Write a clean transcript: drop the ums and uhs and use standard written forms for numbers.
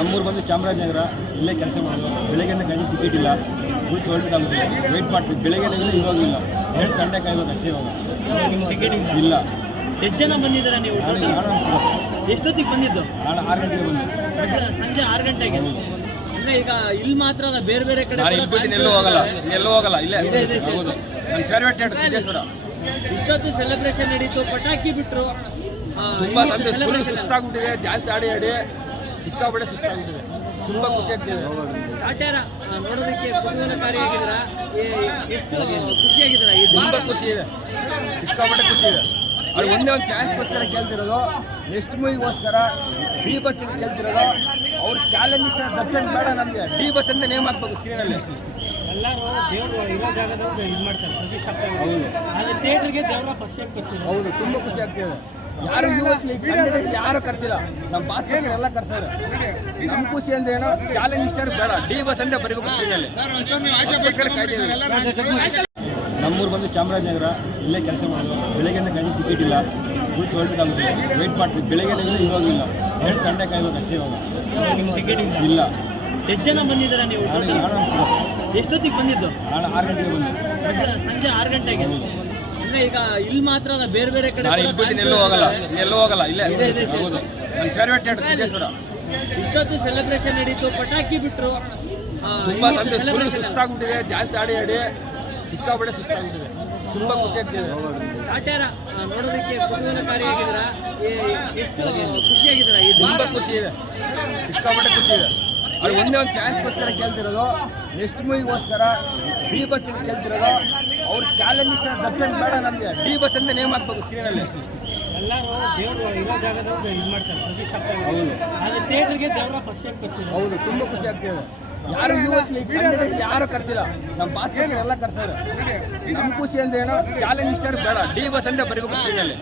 ನಮ್ಮೂರು ಬಂದು ಚಾಮರಾಜನಗರ, ಇಲ್ಲೇ ಕೆಲಸ ಮಾಡೋದು. ಬೆಳಗ್ಗೆಯಿಂದ ಕೈ ಟಿಕೆಟ್ ಇಲ್ಲ, ಫುಲ್ ಹೊರಟಾಗುತ್ತೆ. ವೆಯ್ಟ್ ಮಾಡ್ತೀವಿ, ಬೆಳಗ್ಗೆನೇ ಇಲ್ಲ, ಇವಾಗಿಲ್ಲ. 2 ಸಂಡೆ ಕಾಯ್ಬೇಕು ಅಷ್ಟೇ. ಇವಾಗ ಟಿಕೆಟ್ ಇಲ್ಲ. ಎಷ್ಟು ಜನ ಬಂದಿದ್ದೀರಾ ನೀವು? ಎಷ್ಟೊತ್ತಿಗೆ ಬಂದಿದ್ದು? ನಾನು 6 ಗಂಟೆಗೆ ಬಂದು, ಸಂಜೆ 6 ಗಂಟೆಗೆ. ಅಂದ್ರೆ ಈಗ ಇಲ್ಲಿ ಮಾತ್ರ ಅಲ್ಲ, ಬೇರೆ ಬೇರೆ ಕಡೆ ಎಲ್ಲೂ ಹೋಗಲ್ಲ, ಇಲ್ಲೇ. ಹೌದು, ನನ್ನ ಫೇವ್ರೇಟ್ ಹೇಳಿ ಸಿದ್ದೇಶ್ವರ. ಇಷ್ಟೊತ್ತು ಸೆಲೆಬ್ರೇಷನ್ ನಡೀತು, ಪಟಾಕಿ ಬಿಟ್ರು, ತುಂಬಾ ಫುಲ್ ಸುಸ್ತಾಗ್ಬಿಟ್ಟಿದೆ. ಡ್ಯಾನ್ಸ್ ಆಡಿ ಸಿಕ್ಕಾಪಟ್ಟೆ ಸುಸ್ತಾಗ್ಬಿಟ್ಟಿದೆ. ತುಂಬಾ ಖುಷಿ ಆಗ್ತಿದೆ. ಕಾಟ್ಯಾರ ನೋಡೋದಕ್ಕೆ ಕುತೂಹಲಕಾರಿಯಾಗಿದ್ರ, ಎಷ್ಟು ಖುಷಿಯಾಗಿದ್ರ? ತುಂಬಾ ಖುಷಿ ಇದೆ, ಸಿಕ್ಕಾಪಟ್ಟೆ ಖುಷಿ ಇದೆ. ಅವ್ರು ಒಂದೇ ಒಂದು ಚಾನ್ಸ್ಗೋಸ್ಕರ ಕೇಳ್ತಿರೋದು, ನೆಕ್ಸ್ಟ್ ಮೂವಿಗೋಸ್ಕರ ಡಿ ಬಸ್ ಕೇಳ್ತಿರೋದು. ಅವ್ರ ಚಾಲೆಂಜ್ ಇಷ್ಟ, ದರ್ಶನ್ ಬೇಡ ನಮಗೆ, ಡಿ ಬಸ್ ಅಂತ ನೇಮ್ ಹಾಕ್ಬೇಕು ಸ್ಕ್ರೀನಲ್ಲಿ. ಎಲ್ಲರೂ ದೇವರು ಇರೋ ಜಾಗದಲ್ಲಿ ಇದು ಮಾಡ್ತಾರೆ, ಪ್ರತಿಷ್ಠಾಪನೆ. ಹೌದು, ಆದರೆ ಥಿಯೇಟ್ರಿಗೆ ದೇವರ ಫಸ್ಟ್ ಟೈಮ್ ಕರ್ಸಿದ್ರು. ಹೌದು, ತುಂಬ ಖುಷಿ ಆಗ್ತಿದೆ. ಯಾರು ಯಾರು ಕರ್ಸಿಲ್ಲ, ನಮ್ಮ ಬಾಸ್ಗೋಸ್ಕರ ಎಲ್ಲ ಕರ್ಸಾರೆ. ನಮ್ಮ ಖುಷಿ ಅಂದ್ರೆ ಏನೋ, ಚಾಲೆಂಜ್ ಇಷ್ಟ ಬೇಡ, ಡಿ ಬಸ್ ಅಂತ ಬರೀಬೇಕು ಸ್ಕ್ರೀನಲ್ಲಿ. ನಮ್ಮೂರು ಬಂದು ಚಾಮರಾಜನಗರ, ಇಲ್ಲೇ ಕೆಲಸ ಮಾಡೋದು. ಬೆಳಗ್ಗೆಯಿಂದ ಕೈ ಟಿಕೆಟ್ ಇಲ್ಲ, ಫುಲ್ ಹೊರಟಾಗುತ್ತೆ. ವೆಯ್ಟ್ ಮಾಡ್ತೀವಿ, ಬೆಳಗ್ಗೆನೇ ಇಲ್ಲ, ಇವಾಗಿಲ್ಲ. 2 ಸಂಡೆ ಕಾಯ್ಬೇಕು ಅಷ್ಟೇ. ಇವಾಗ ಟಿಕೆಟ್ ಇಲ್ಲ. ಎಷ್ಟು ಜನ ಬಂದಿದ್ದೀರಾ ನೀವು? ಎಷ್ಟೊತ್ತಿಗೆ ಬಂದಿದ್ದು? ನಾನು 6 ಗಂಟೆಗೆ ಬಂದು, ಸಂಜೆ 6 ಗಂಟೆಗೆ. ಅಂದ್ರೆ ಈಗ ಇಲ್ಲಿ ಮಾತ್ರ ಅಲ್ಲ, ಬೇರೆ ಬೇರೆ ಕಡೆ ಎಲ್ಲೂ ಹೋಗಲ್ಲ, ಇಲ್ಲೇ. ಹೌದು, ನನ್ನ ಫೇವ್ರೇಟ್ ಹೇಳಿ ಸಿದ್ದೇಶ್ವರ. ಇಷ್ಟೊತ್ತು ಸೆಲೆಬ್ರೇಷನ್ ನಡೀತು, ಪಟಾಕಿ ಬಿಟ್ರು, ತುಂಬಾ ಫುಲ್ ಸುಸ್ತಾಗ್ಬಿಟ್ಟಿದೆ. ಡ್ಯಾನ್ಸ್ ಆಡಿ ಸಿಕ್ಕಾಪಟ್ಟೆ ಸುಸ್ತಾಗ್ಬಿಟ್ಟಿದೆ. ತುಂಬಾ ಖುಷಿ ಆಗ್ತಿದೆ. ಕಾಟ್ಯಾರ ನೋಡೋದಕ್ಕೆ ಕುತೂಹಲಕಾರಿಯಾಗಿದ್ರ, ಎಷ್ಟು ಖುಷಿಯಾಗಿದ್ರ? ತುಂಬಾ ಖುಷಿ ಇದೆ, ಸಿಕ್ಕಾಪಟ್ಟೆ ಖುಷಿ ಇದೆ. ಅವ್ರು ಒಂದೇ ಒಂದು ಚಾನ್ಸ್ಗೋಸ್ಕರ ಕೇಳ್ತಿರೋದು, ನೆಕ್ಸ್ಟ್ ಮೂವಿಗೋಸ್ಕರ ಡಿ ಬಸ್ ಕೇಳ್ತಿರೋದು. ಅವ್ರ ಚಾಲೆಂಜ್ ಇಷ್ಟ, ದರ್ಶನ್ ಬೇಡ ನಮಗೆ, ಡಿ ಬಸ್ ಅಂತ ನೇಮ್ ಹಾಕ್ಬೇಕು ಸ್ಕ್ರೀನಲ್ಲಿ. ಎಲ್ಲರೂ ದೇವರು ಇರೋ ಜಾಗದಲ್ಲಿ ಇದು ಮಾಡ್ತಾರೆ, ಪ್ರತಿಷ್ಠಾಪನೆ. ಹೌದು, ಆದರೆ ಥಿಯೇಟ್ರಿಗೆ ದೇವರ ಫಸ್ಟ್ ಟೈಮ್ ಕರ್ಸಿದ್ರು. ಹೌದು, ತುಂಬ ಖುಷಿ ಆಗ್ತಿದೆ. ಯಾರು ಕರ್ಸಿಲ್ಲ, ನಮ್ಮ ಬಾಸ್ಗೋಸ್ಕರ ಎಲ್ಲ ಕರ್ಸಾರೆ. ನಮ್ಮ ಖುಷಿ ಅಂದ್ರೆ ಏನೋ, ಚಾಲೆಂಜ್ ಇಷ್ಟ ಬೇಡ, ಡಿ ಬಸ್ ಅಂತ ಬರೀಬೇಕು ಸ್ಕ್ರೀನಲ್ಲಿ.